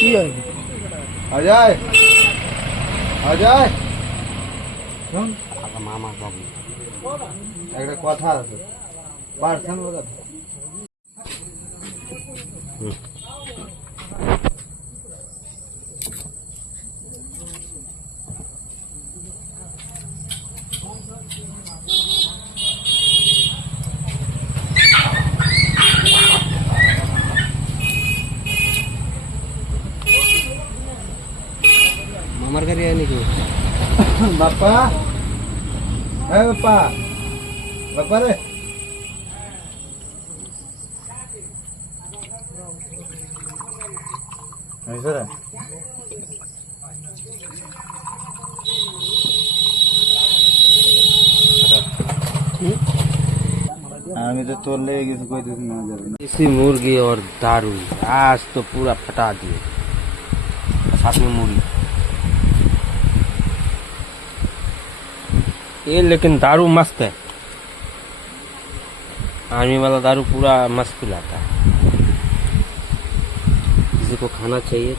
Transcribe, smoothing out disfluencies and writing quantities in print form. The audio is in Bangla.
কি হয় অজয় অজয় শোন মামা বাবু একটা কথা আছে পার্সোনাল কথা মামার গাড়ি আয় নাকি বাপ্পা হ্যাঁ বাপ্পা বাপ্পা রে আমি তো তোর লেগে কিছু কইতেছি না যাবে না देसी मुर्गी और दारू आज तो पूरा फटा दिए साथ में मुर्गी ये लेकिन दारू मस्त है आर्मी वाला दारू पूरा मस्त पिलाता है किसी को खाना चाहिए